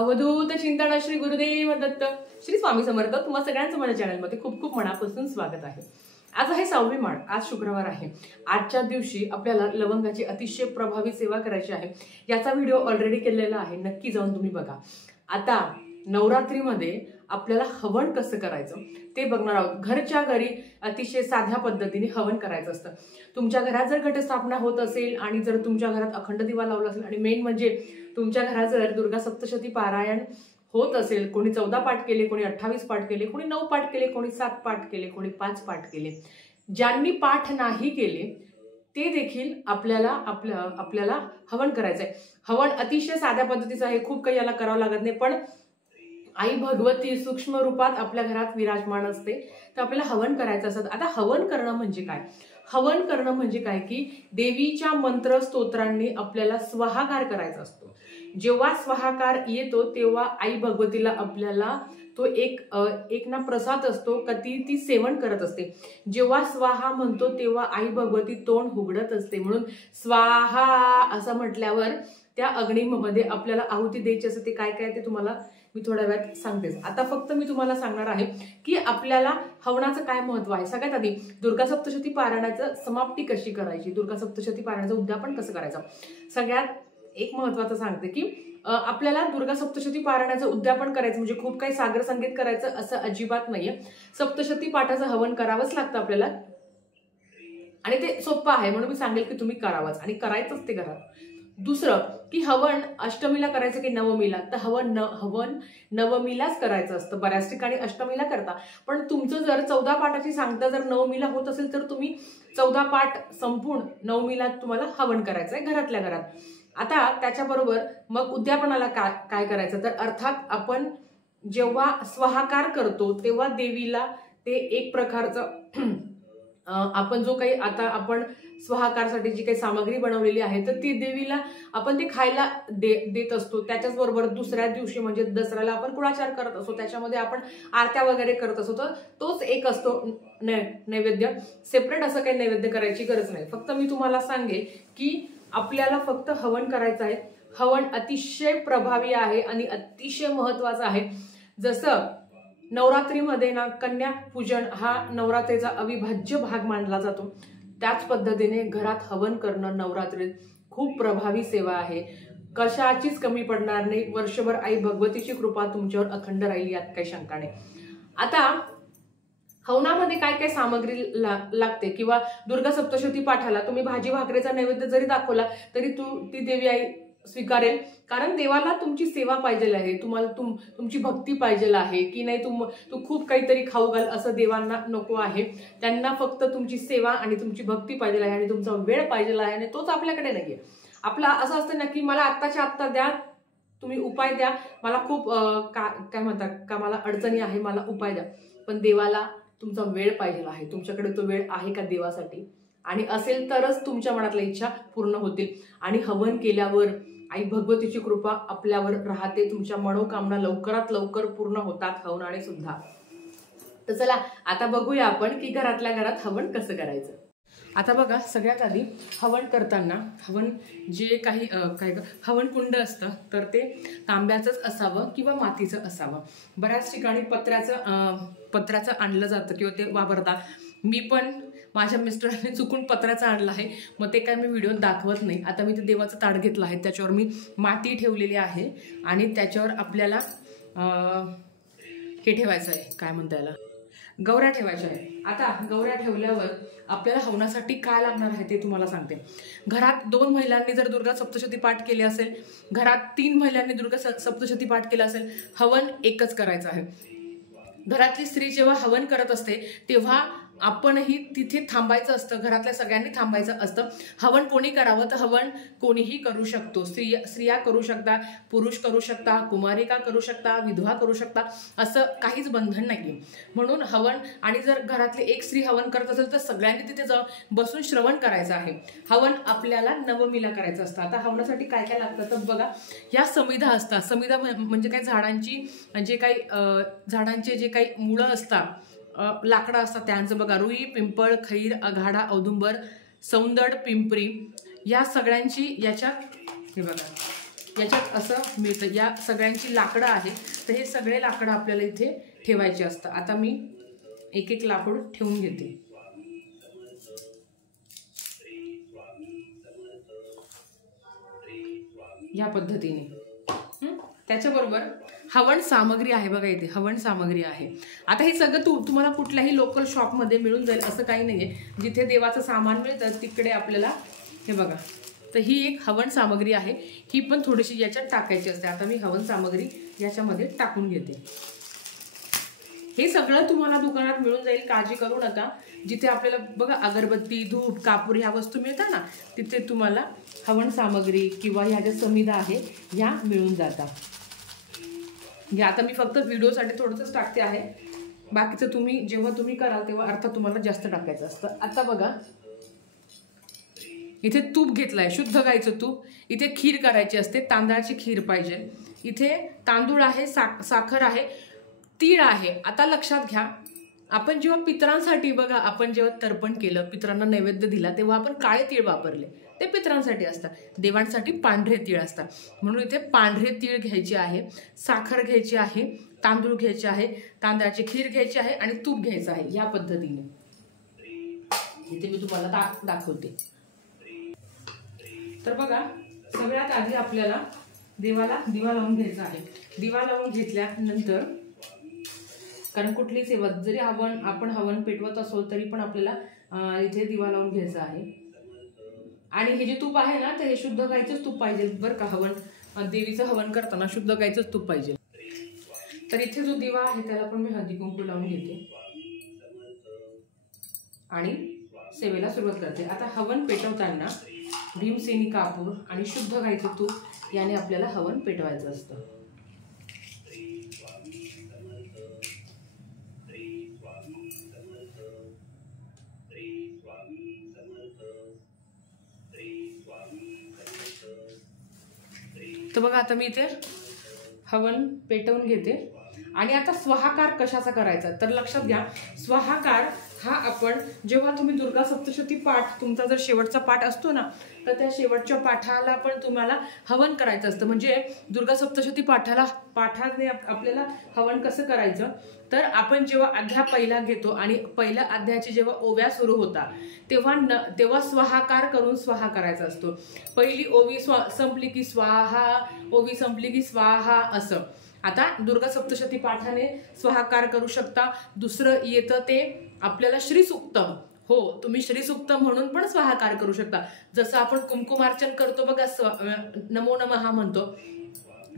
अवधूत चिंतन श्री गुरुदेव दत्त श्री स्वामी समर्थ तुम्हा सगळ्यांचं माझ्या चॅनलमध्ये खूप खूप मनापासून स्वागत आहे। आज आहे 6वी माळ, आज शुक्रवार आहे। आजच्या दिवशी आपल्याला लवंगाची अतिशय प्रभावी सेवा करायची आहे। याचा व्हिडिओ ऑलरेडी केलेला आहे, नक्की जाऊन तुम्ही बघा। आता नवरात्रीमध्ये आपल्याला हवन कसं करायचं ते बघणार आहोत। घरच्या घरी अतिशय साध्या पद्धतीने हवन करायचं असतं। तुमच्या घरात जर घटस्थापना होत असेल आणि जर तुमच्या घरात अखंड दिवा लावला असेल आणि मेन म्हणजे तुमच्या घरात जर दुर्गा सप्तशती पारायण होत असेल, कोणी 14 पाठ केले, कोणी 28 पाठ केले, कोणी 9 पाठ केले, कोणी 7 पाठ केले, कोणी 5 पाठ केले, ज्यांनी पाठ नाही केले ते देखील आपल्याला हवन करायचं आहे। हवन अतिशय साध्या पद्धतीचं आहे, खूप काही याला करावं लागत नाही, पण आई भगवती सूक्ष्म रूपात आपल्या घरात विराजमान असते, तर आपल्याला हवन करायचं असतं। आता हवन करणं म्हणजे काय? हवन करणं म्हणजे काय की देवीच्या मंत्र स्तोत्रांनी आपल्याला स्वाहाकार करायचा असतो। जेव्हा स्वाहाकार येतो तेव्हा आई भगवतीला आपल्याला तो एक ना प्रसाद असतो का ती सेवन करत असते। जेव्हा स्वाहा म्हणतो तेव्हा आई भगवती तोंड उघडत असते, म्हणून स्वाहा असं म्हटल्यावर त्या अग्नीमध्ये आपल्याला आहुती द्यायची असते। ते काय काय ते तुम्हाला मी थोड्या वेळात सांगतेच। आता फक्त मी तुम्हाला सांगणार आहे की आपल्याला हवनाचं काय महत्व आहे। सगळ्यात आधी दुर्गा सप्तशती पारायणाचं समाप्ती कशी करायची, दुर्गा सप्तशती पारायणाचं उद्यापन कसं करायचं। सगळ्यात एक महत्वाचं सांगते की आपल्याला दुर्गा सप्तशती पारायणाचं उद्यापन करायचं म्हणजे खूप काही सागर संगीत करायचं असं अजिबात नाहीये। सप्तशती पाठाचं हवन करावंच लागतं आपल्याला आणि ते सोपं आहे, म्हणून मी सांगेल की तुम्ही करावंच आणि करायचंच ते घरात। दुसरं की हवन अष्टमीला करायचं की नवमीला, तर हवन नवमीलाच करायचं असतं। बऱ्याच ठिकाणी अष्टमीला करता, पण तुमचं जर 14 पाठाची सांगता जर नवमीला होत असेल तर तुम्ही 14 पाठ संपूर्ण नवमीला तुम्हाला हवन करायचं आहे घरातल्या घरात। आता त्याच्याबरोबर मग उद्यापनाला काय करायचं, तर अर्थात आपण जेव्हा स्वाहाकार करतो तेव्हा देवीला ते एक प्रकारचं आपण जो काही आता आपण स्वाहाकारसाठी जी काही सामग्री बनवलेली आहे तर ती देवीला आपण ते खायला देत असतो। त्याच्याच बरोबर दुसऱ्या दिवशी म्हणजे दसऱ्याला आपण कुळाचार करत असतो, त्याच्यामध्ये आपण आरत्या वगैरे करत असतो, तर तोच एक असतो नैवेद्य। सेपरेट असं काही नैवेद्य करायची गरज नाही। फक्त मी तुम्हाला सांगेल की आपल्याला फक्त हवन करायचं आहे। हवन अतिशय प्रभावी आहे आणि अतिशय महत्वाचं आहे। जसं नवरात्रीमध्ये ना कन्या पूजन हा नवरात्रीचा अविभाज्य भाग मानला जातो, त्याच पद्धतीने घरात हवन करणं नवरात्रीत खूप प्रभावी सेवा आहे। कशाचीच कमी पडणार नाही। वर्षभर आई भगवतीची कृपा तुमच्यावर अखंड राहील, यात काही शंका नाही। आता हवनामध्ये काय काय सामग्री लागते किंवा दुर्गा सप्तशती पाठाला तुम्ही भाजी भाकरीचा नैवेद्य जरी दाखवला तरी ती देवी आई स्वीकारेल, कारण देवाला तुमची सेवा पाहिजे आहे, तुम्हाला तुमची भक्ती पाहिजे आहे की नाही, तू खूप काहीतरी खाऊ घाल असं देवांना नको आहे। त्यांना फक्त तुमची सेवा आणि तुमची भक्ती पाहिजे आहे आणि तुमचा वेळ पाहिजे आहे, आणि तोच आपल्याकडे नाहीये। आपला असं असतं ना की मला आत्ताच्या आत्ता द्या, तुम्ही उपाय द्या, मला खूप काय म्हणतात का मला अडचणी आहे, मला उपाय द्या, पण देवाला तुमचा वेळ पाहिजे आहे। तुमच्याकडे तो वेळ आहे का देवासाठी, आणि असेल तरच तुमच्या मनातल्या इच्छा पूर्ण होतील। आणि हवन केल्यावर आई भगवतीची कृपा आपल्यावर राहते, तुमच्या मनोकामना लवकरात लवकर पूर्ण होतात हवनाने सुद्धा। तर चला आता बघूया आपण की घरातल्या घरात हवन कसं करायचं। आता बघा, सगळ्यात आधी हवन करताना हवन जे काही हवन कुंड असतं तर ते तांब्याचंच असावं किंवा मातीचं असावं। बऱ्याच ठिकाणी पत्र्याचं आणलं जातं किंवा ते वापरतात। मी पण माझ्या मिस्टरांनी चुकून पत्र्याचं आणलं आहे, मग ते काय मी व्हिडिओत दाखवत नाही। आता मी ते देवाचं ताट घेतलं आहे, त्याच्यावर मी माती ठेवलेली आहे आणि त्याच्यावर आपल्याला हे ठेवायचं आहे, काय म्हणता याला, गौऱ्या ठेवायच्या आहे। आता गौऱ्या ठेवल्यावर आपल्याला हवनासाठी काय लागणार आहे ते तुम्हाला सांगते। घरात 2 महिलांनी जर दुर्गा सप्तशती पाठ केले असेल, घरात 3 महिलांनी दुर्गा सप्तशती पाठ केला असेल, हवन एकच करायचं आहे। घरातली स्त्री जेव्हा हवन करत असते तेव्हा आपणही तिथे थांबायचं असतं, घरातल्या सगळ्यांनी थांबायचं असतं। हवन कोणी करावं, तर हवन कोणीही करू शकतो। स्त्रिया करू शकता, पुरुष करू शकता, कुमारिका करू शकता, विधवा करू शकता, असं काहीच बंधन नाहीये। म्हणून हवन, आणि जर घरातली एक स्त्री हवन करत असेल तर सगळ्यांनी तिथे जाऊन बसून श्रवण करायचं आहे। हवन आपल्याला नवमीला करायचं असतं। आता हवनासाठी काय काय लागतं तर बघा, या समिधा असतात। समिधा म्हणजे काय, झाडांचे जे काही मुळं असतात, लाकडं असतात त्यांचं बघा, रुई, पिंपळ, खैर, आघाडा, औदुंबर, सौंदड, पिंपरी, या सगळ्यांची हे बघा याच्यात असं मिळतं. या सगळ्यांची लाकडं आहे, तर हे सगळे लाकडं आपल्याला इथे ठेवायचे असतं. आता मी एक एक लाकूड ठेवून घेते. या पद्धतीने. त्याच्याबरोबर हवन सामग्री आहे बघा, इथे हवन सामग्री आहे. आता हे सगळं तुम्हाला कुठल्याही लोकल शॉपमध्ये मिळून जाईल असं काही नाहीये. जिथे देवाचं सामान मिळतं तिकडे आपल्याला हे बघा, तर ही एक हवन सामग्री आहे. ही पण थोडीशी याच्यात टाकायची असते. आता मी हवन सामग्री याच्यामध्ये टाकून घेते. हे सगळं तुम्हाला दुकानात मिळून जाईल, काळजी करू नका. जिथे आपल्याला बघा अगरबत्ती, धूप, कापूर ह्या वस्तू मिळतात ना, तिथे तुम्हाला हवन सामग्री किंवा ह्या ज्या समिधा आहे ह्या मिळून जातात. हे आता मी फक्त व्हिडिओसाठी थोडंसंच टाकते आहे. बाकीचं जेव्हा तुम्ही कराल तेव्हा अर्थात तुम्हाला जास्त टाकायचं असतं. आता बघा इथे तूप घेतलंय, शुद्ध गाईचं तूप. इथे खीर करायची असते, तांदळाची खीर पाहिजे. इथे तांदूळ आहे, साखर आहे, तीळ आहे. आता लक्षात घ्या, आपण जेव्हा पितरांसाठी बघा, आपण जेव्हा तर्पण केलं, पितरांना नैवेद्य दिला, तेव्हा आपण काळे तीळ वापरले. ते पितरांसाठी असतात. देवांसाठी पांढरे तीळ असतात. म्हणून इथे पांढरे तीळ घ्यायचे आहे, साखर घ्यायची आहे, तांदूळ घ्यायचे आहे, तांदळाची खीर घ्यायची आहे आणि तूप घ्यायचं आहे. या पद्धतीने इथे मी तुम्हाला दाखवते. तर बघा, सगळ्यात आधी आपल्याला देवाला दिवा लावून घ्यायचा आहे. दिवा लावून घेतल्यानंतर, कारण कुठली सेवा जरी आपण हवन पेटवत असो तरी पण आपल्याला इथे दिवा लावून घ्यायचा आहे. आणि हे जे तूप आहे ना, तर हे शुद्ध गाईचंच तूप पाहिजे बरं का. देवीचं हवन करताना शुद्ध गाईचंच तूप पाहिजे. तर इथे जो दिवा आहे त्याला पण मी हळदी कुंकू लावून घेते आणि सेवेला सुरुवात करते. आता हवन पेटवताना भीमसेनी कापूर आणि शुद्ध गाईचं तूप याने आपल्याला हवन पेटवायचं असतं. तर बघा, आता मी इथे हवन पेटवून घेते. आणि आता स्वाहाकार कशाचा करायचा, तर लक्षात घ्या, स्वाहाकार हा आपण जेव्हा तुम्ही दुर्गा सप्तशती पाठ, तुमचा जर शेवटचा पाठ असतो ना, तर त्या शेवटच्या पाठाला पण तुम्हाला हवन करायचं असतं. म्हणजे दुर्गा सप्तशती पाठाने आपल्याला हवन कसं करायचं, तर आपण जेव्हा अध्याय पहिला घेतो आणि पहिल्या अध्यायाची जेव्हा ओव्या सुरू होता तेव्हा स्वाहाकार करून स्वाहा करायचा असतो. पहिली ओवी संपली की स्वाहा, ओवी संपली की स्वाहा असं. आता दुर्गा सप्तशती पाठाने स्वाहाकार करू शकता. दुसरं येतं ते आपल्याला श्रीसूक्तम. हो, तुम्ही श्रीसूक्तम म्हणून पण स्वाहाकार करू शकता. जसं आपण कुंकुमार्चन करतो बघा, नमो नमः म्हणतो,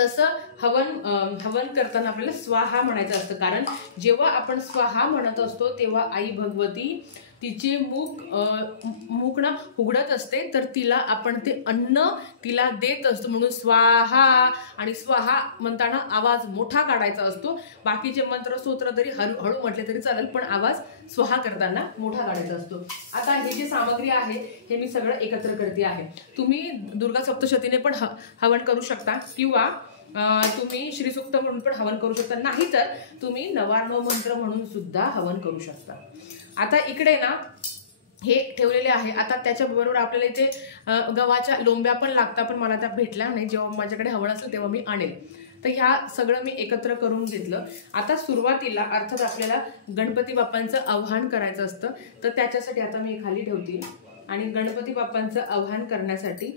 तसं हवन करताना आपल्याला स्वाहा म्हणायचं असतं. कारण जेव्हा आपण स्वाहा म्हणत असतो तेव्हा आई भगवती तिचे मुख ना उघडत असते, तर तिला आपण ते अन्न तिला देत असतो. म्हणून स्वाहा, आणि स्वाहा म्हणताना आवाज मोठा काढायचा असतो. बाकीचे मंत्र स्तोत्र तरी हळू म्हटले तरी चालेल, पण आवाज स्वाहा करताना मोठा काढायचा असतो. आता हे जे सामग्री आहे हे मी सगळं एकत्र करते आहे. तुम्ही दुर्गा सप्तशतीने पण हवन करू शकता, किंवा तुम्ही श्रीसूक्त म्हणून पण हवन करू शकता, नाहीतर तुम्ही नवार्णव मंत्र म्हणून सुद्धा हवन करू शकता. आता इकडे ना हे ठेवलेले आहे. आता त्याच्याबरोबर आपल्याला इथे गव्हाच्या लोंब्या पण लागतात, पण मला त्या भेटल्या नाही. जेव्हा माझ्याकडे हवं असेल तेव्हा मी आणेल. तर ह्या सगळं मी एकत्र करून घेतलं. आता सुरुवातीला अर्थात आपल्याला गणपती बाप्पांचं आव्हान करायचं असतं, तर त्याच्यासाठी आता मी खाली ठेवते. आणि गणपती बाप्पांचं आव्हान करण्यासाठी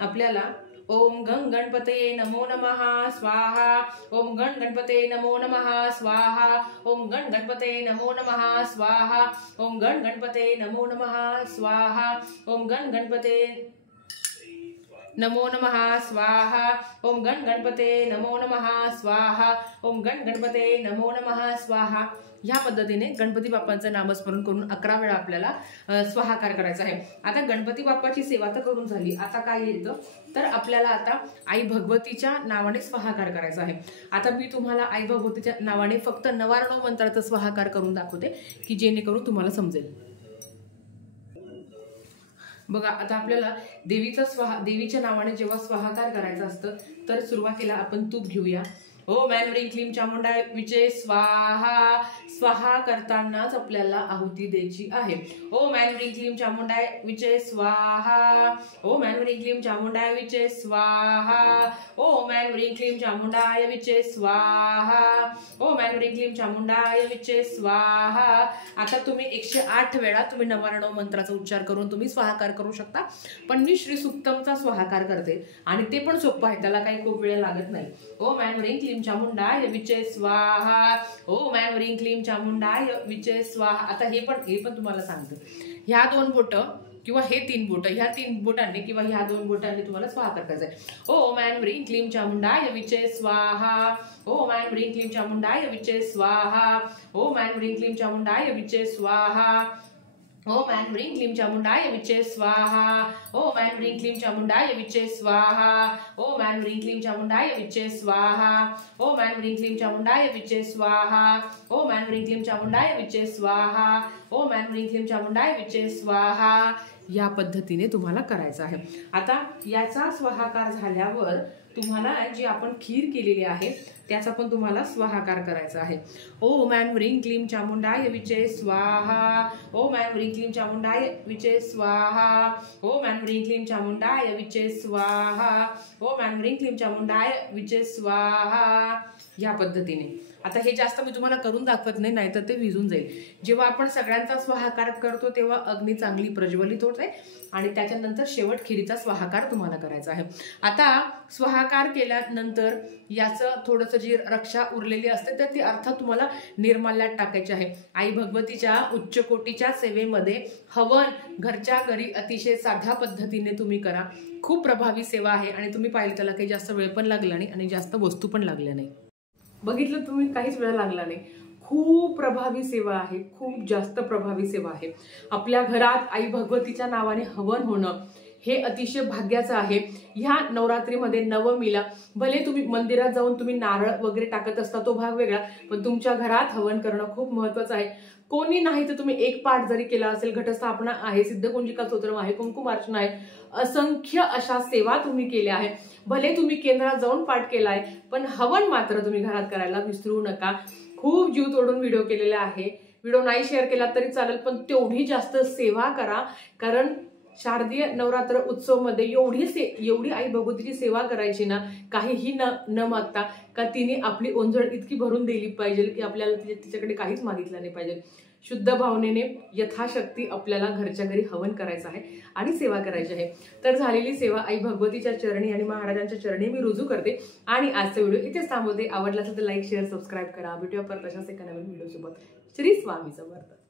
आपल्याला ओम गण गणपतये नमो नमः स्वाहा, ओम गण गणपतये नमो नमः स्वाहा, ओम गण गणपतये नमो नमः स्वाहा, ओम गण गणपतये नमो नमः स्वाहा, ओम गण गणपतये नमो नमः स्वाहा, ओम गण गणपतये नमो नमः स्वाहा, ओम गण गणपतये नमो नमः स्वाहा. ह्या पद्धतीने गणपती बाप्पांचं नामस्मरण करून 11 वेळा आपल्याला स्वाहाकार करायचा आहे. आता गणपती बाप्पाची सेवा तर करून झाली. आता काय येतं, तर आपल्याला आता आई भगवतीच्या नावाने स्वाहाकार करायचा आहे. आता मी तुम्हाला आई भगवतीच्या नावाने फक्त नवार्णव मंत्राचा स्वाहाकार करून दाखवते, की जेणेकरून तुम्हाला समजेल. बघा, आता आपल्याला देवीच्या नावाने जेव्हा स्वाहाकार करायचं असतं, तर सुरुवातीला आपण तूप घेऊया. ओम ऐं ह्रीं क्लीं चामुंडाय विचे स्वाहा. स्वाहा करतानाच आपल्याला आहुती द्यायची आहे. ओम ऐं ह्रीं क्लीं चामुंडाय विचे स्वाहा. ओम ऐं ह्रीं क्लीं चामुंडाय विचे स्वाहा. ओम ऐं ह्रीं क्लीं चामुंडाय विचे स्वाहा. ओम ऐं ह्रीं क्लीं चामुंडाय विचे स्वाहा. आता तुम्ही 108 वेळा तुम्ही 99 मंत्राचा उच्चार करून तुम्ही स्वाहाकार करू शकता. पण मी श्री सुक्तमचा स्वाहाकार करते आणि ते पण सोपं आहे, त्याला काही खूप वेळ लागत नाही. ओम ऐं ह्रीं क्लीं चामुंडाय विचे स्वाहा. ओम ऐं ह्रीं क्लीं चामुंडाय विचे स्वाहा. आता हे पण तुम्हाला सांगतो. ह्या 2 बोटं किंवा हे 3 बोटं, ह्या 3 बोटांनी किंवा ह्या 2 बोटांनी तुम्हाला स्वाहाकार करायचा आहे. ओम ऐं ह्रीं क्लीं चामुंडाय विचे स्वाहा. ओम ऐं ह्रीं क्लीं चामुंडाय विचे स्वाहा. ओम ऐं ह्रीं क्लीं चामुंडाय विचे स्वाहा. ओम ऐं ह्रीं क्लीं चामुंडाय विचे स्वाहा. ओम ऐं ह्रीं क्लीं चामुंडाय विचे स्वाहा. ओम ऐं ह्रीं क्लीं चामुंडाय विचे स्वाहा. ओम ऐं ह्रीं क्लीं चामुंडाय विचे स्वाहा. ओम ऐं ह्रीं क्लीं चामुंडाय विचे स्वाहा. ओम ऐं ह्रीं क्लीं चामुंडाय विचे स्वाहा. या पद्धतीने तुम्हाला करायचं आहे. आता याचा स्वाहाकार झाल्यावर तुम्हाला जी आपण खीर केलेली आहे त्याचा पण तुम्हाला स्वाहाकार करायचा आहे. ओम ऐं ह्रीं क्लीं चामुंडाय विचे स्वाहा. ओम ऐं ह्रीं क्लीं चामुंडाय विचे स्वाहा. ओम ऐं ह्रीं क्लीं चामुंडाय विचे स्वाहा. ओम ऐं ह्रीं क्लीं चामुंडाय विचे स्वाहा. या पद्धतीने. आता हे जास्त मी तुम्हाला करून दाखवत नाही, नाहीतर ते विझून जाईल. जेव्हा आपण सगळ्यांचा स्वाहाकार करतो तेव्हा अग्नी चांगली प्रज्वलित होते आणि त्याच्यानंतर शेवट खिरीचा स्वाहाकार तुम्हाला करायचा आहे. आता स्वाहाकार केल्यानंतर याचं थोडंसं जी रक्षा उरलेली असते तर ती अर्थात तुम्हाला निर्माल्यात टाकायची आहे. आई भगवतीच्या उच्च कोटीच्या सेवेमध्ये हवन घरच्या घरी अतिशय साध्या पद्धतीने तुम्ही करा. खूप प्रभावी सेवा आहे आणि तुम्ही पाहिलं त्याला काही जास्त वेळ पण लागला नाही आणि जास्त वस्तू पण लागल्या नाही. बघितलं तुम्ही, काहीच वेळ लागला नाही. खूप प्रभावी सेवा आहे, खूप जास्त प्रभावी सेवा आहे. आपल्या घरात आई भगवतीच्या नावाने हवन होणं हे अतिशय भाग्याचं आहे. ह्या नवरात्रीमध्ये नवमीला भले तुम्ही मंदिरात जाऊन तुम्ही नारळ वगैरे टाकत असता तो भाग वेगळा, पण तुमच्या घरात हवन करणं खूप महत्वाचं आहे. कोणी नाही तर तुम्ही एक पाठ जरी केला असेल, घटस्थापना आहे, सिद्धकुंजिका स्तोत्रम आहे, कुंकुमार्चना आहे, असंख्य अशा सेवा तुम्ही केल्या आहे. भले तुम्ही केंद्रात जाऊन पाठ केलाय, पण हवन मात्र तुम्ही घरात करायला विसरू नका. खूप जीव तोडून व्हिडिओ केलेला आहे. व्हिडिओ नाही शेअर केला तरी चालेल, पण तेवढी जास्त सेवा करा. कारण शारदीय नवरात्र उत्सव मध्ये एवढी आई भगवतीची सेवा करायची ना, काहीही न मागता, का तिने आपली ओंजळ इतकी भरून दिली पाहिजे की आपल्याला तिच्याकडे काहीच मागितलं नाही पाहिजे. शुद्ध भावनेने यथाशक्ती आपल्याला घरच्या घरी हवन करायचं आहे आणि सेवा करायची आहे. तर झालेली सेवा आई भगवतीच्या चरणी आणि महाराजांच्या चरणी मी रुजू करते आणि आजचा व्हिडिओ इथेच थांबवते. आवडला असेल तर लाईक शेअर सबस्क्राईब करा. भेटूया परत अशाच एका नवीन व्हिडिओ सोबत. श्री स्वामी समर्थ.